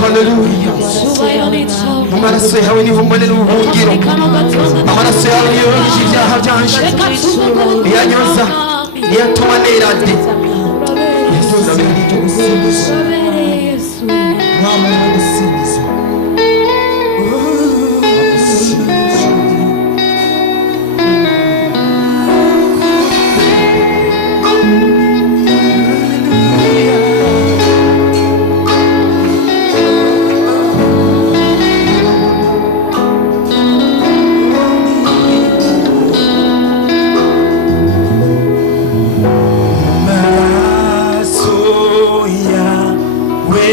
haleluya. Amaraso yawe niho mbonera ubuhungiro. Amaraso yawe niyo yogeje ibyaha byanje, niyanyoza, niyatuma nera de. Yesu urabereye ibyo gusingiza, mwami wo gusingiza. Maraso ya we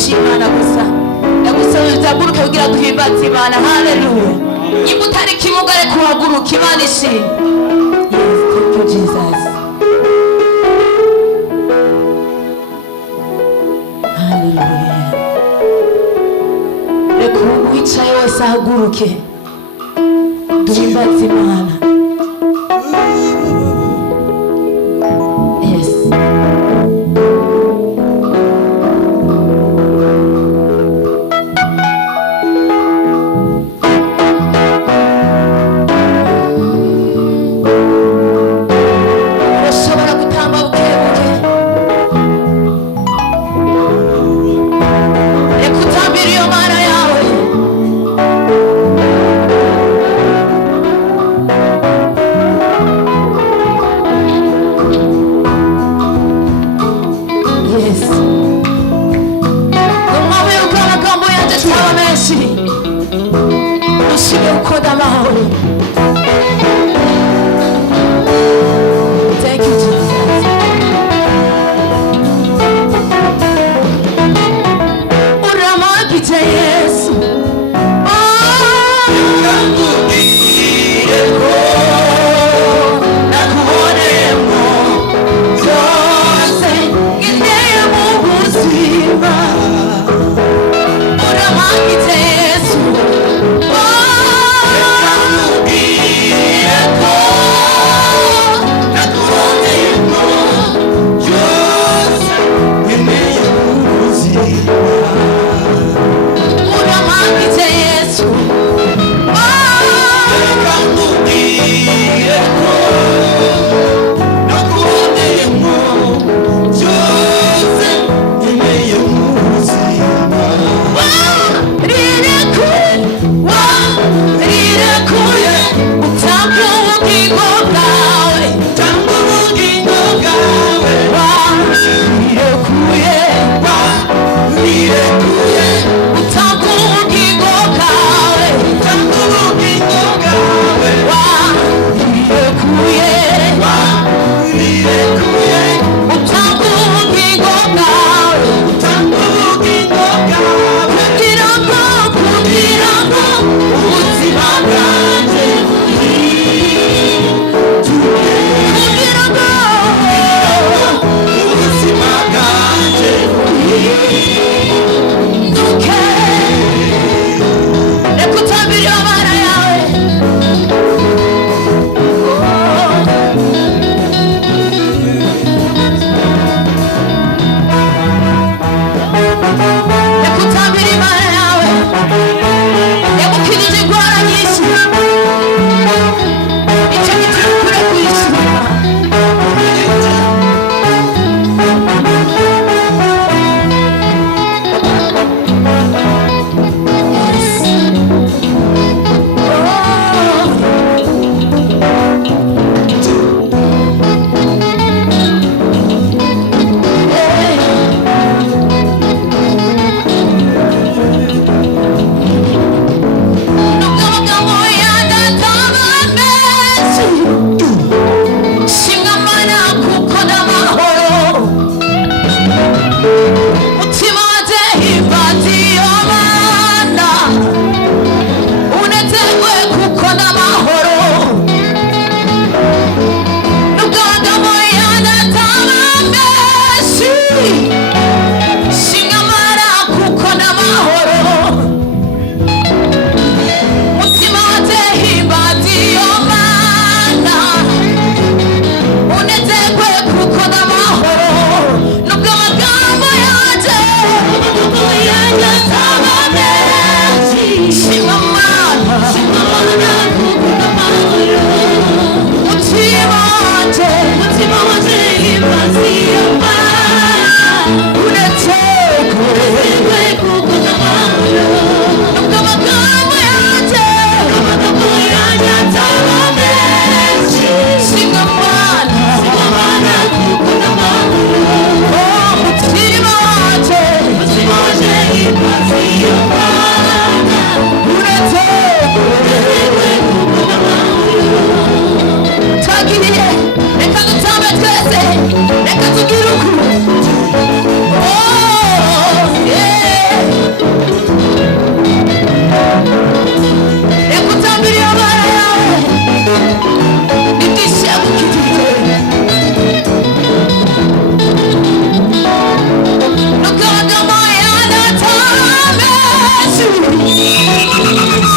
cy'Imana gusa yagusabye uzaguruke kugira duhimbaze Imana. Haleluya. Niba utari kimugare kuhaguruka Imana ishimwe. Yes, thank you Jesus. Haleluya. Reka uwicaye wese ahaguruke duhimbaze Imana. Yes. Urashobora gutamba bukebuke. Reka utambire iyo Mana yawe. Yes. Umwami yuko amagambo yanjye ataba menshi. Ushime ukoda amahoro. Thank you Jesus. Uramagije Yesu. Nakubonemo byose ngendeye mu buzima. Uramagije Yesu. Uramagije Yesu.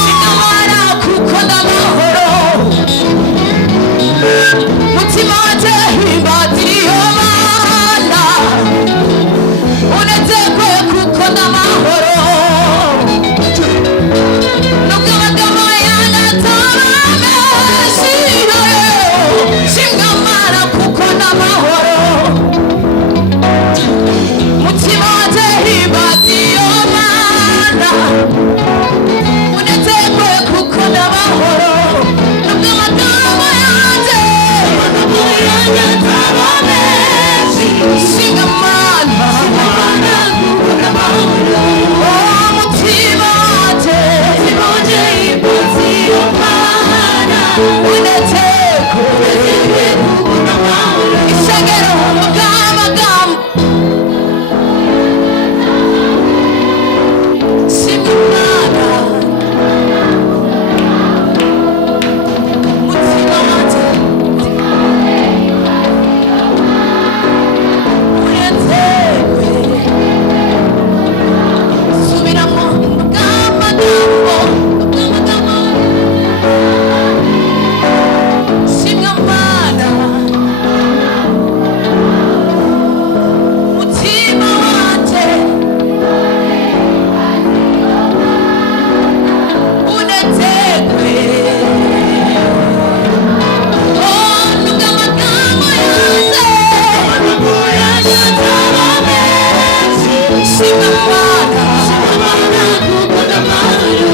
sinamara kuko ndamahoro mutima wanje himbaziriyo mana unezerwe kuko ndamahoro nubwo amagambo yanataba menshi sinamara kuko ndamahoro mutima wanje himbaziriyo mana unezerwe kuko ndamahoro nubwo amagambo yanjye ataba menshi sinamara kuko ndamahoro mutima wanje himbaziriyo mana unezerwe kuko ndamahoro isengero bw'amagambo sinamara mutima wanje unezerwe subiramo bw'amagambo sinamara mutima wanje unezerwe nubwo amagambo yanjye ataba menshi sinamara kuko ndamahoro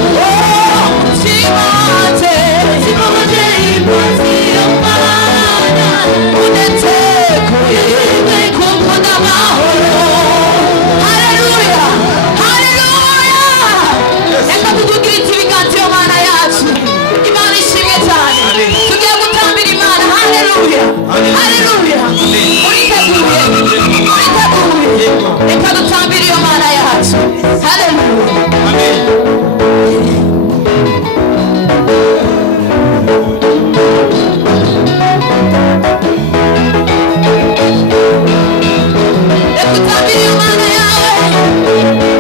mutima wanje himbaziriyo mana unezerwe kuko ndamahoro haleluya haleluya reka tudugirike ibiganza iyo mana yacu imana ishimwe cyane tugiye gutambira imana haleluya haleluya uriteguye uriteguye reka dutambire iyo mana yacu haleluya reka dutambire iyo mana yawe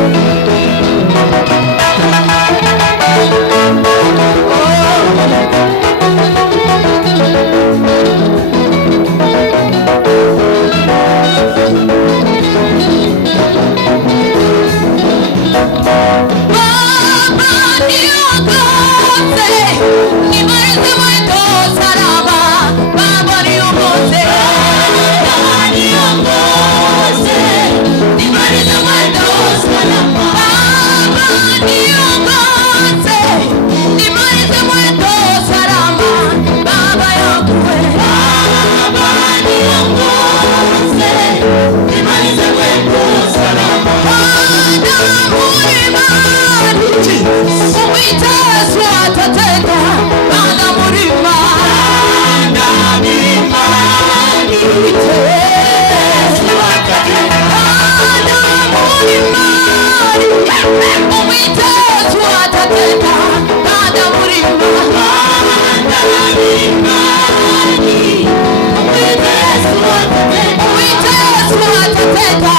Baba niongoze, nimalize mwendo salama. Baba niongoze, Baba niongoze, nimalize mwendo salama. Baba niongoze, nimalize mwendo salama. Baba yangu Baba niongoze, nimalize mwendo salama. Uwitezu atatenda bana murima Uwitezu atatenda bana murima Uwitezu atatenda bana murima Uwitezu atatenda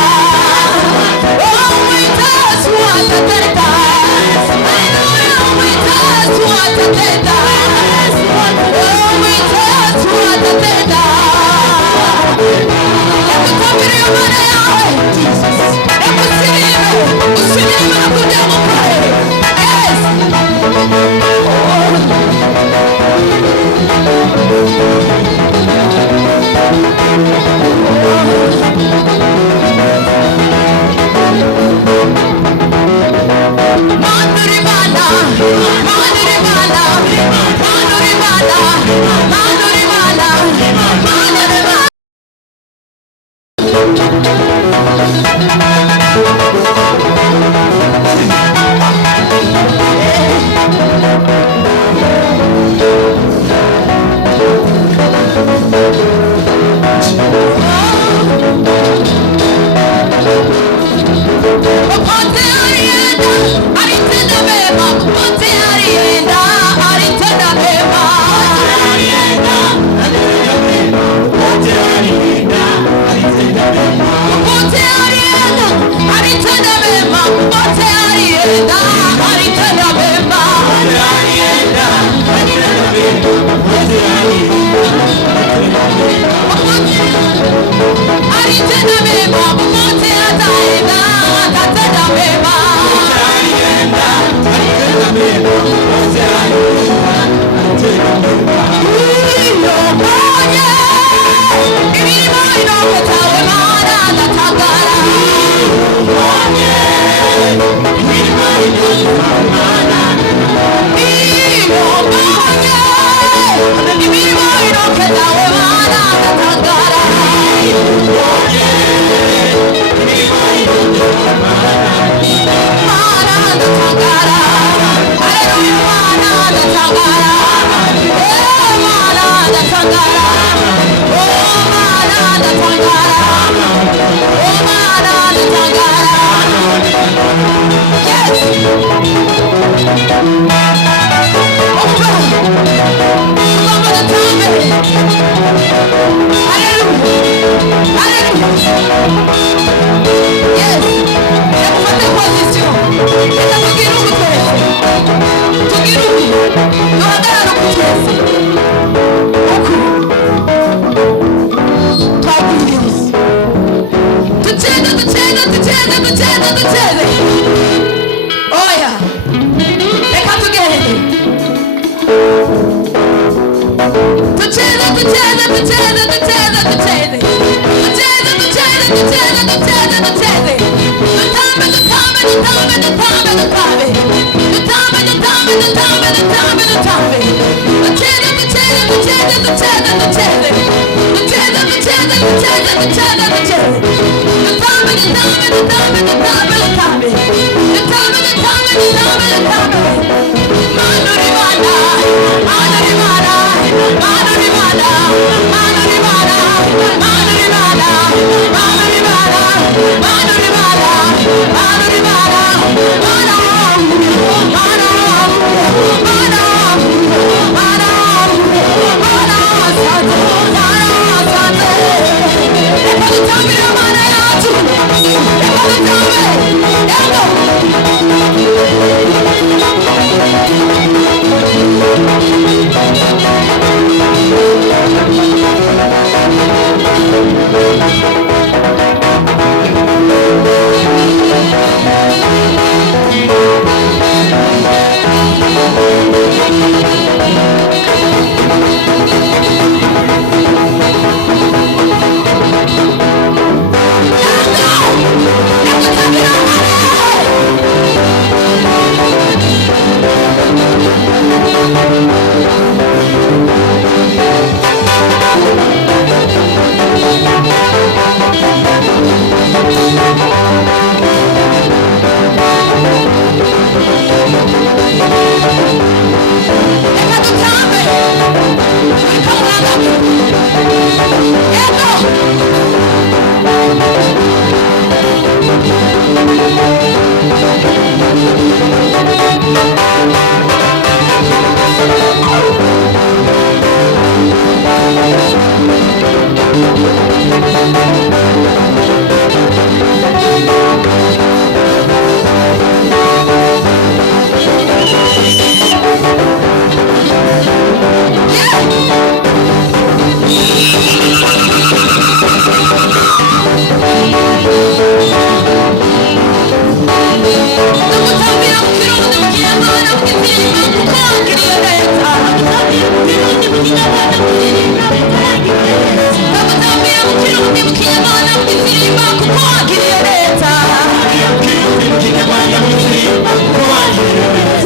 Yes. Come on,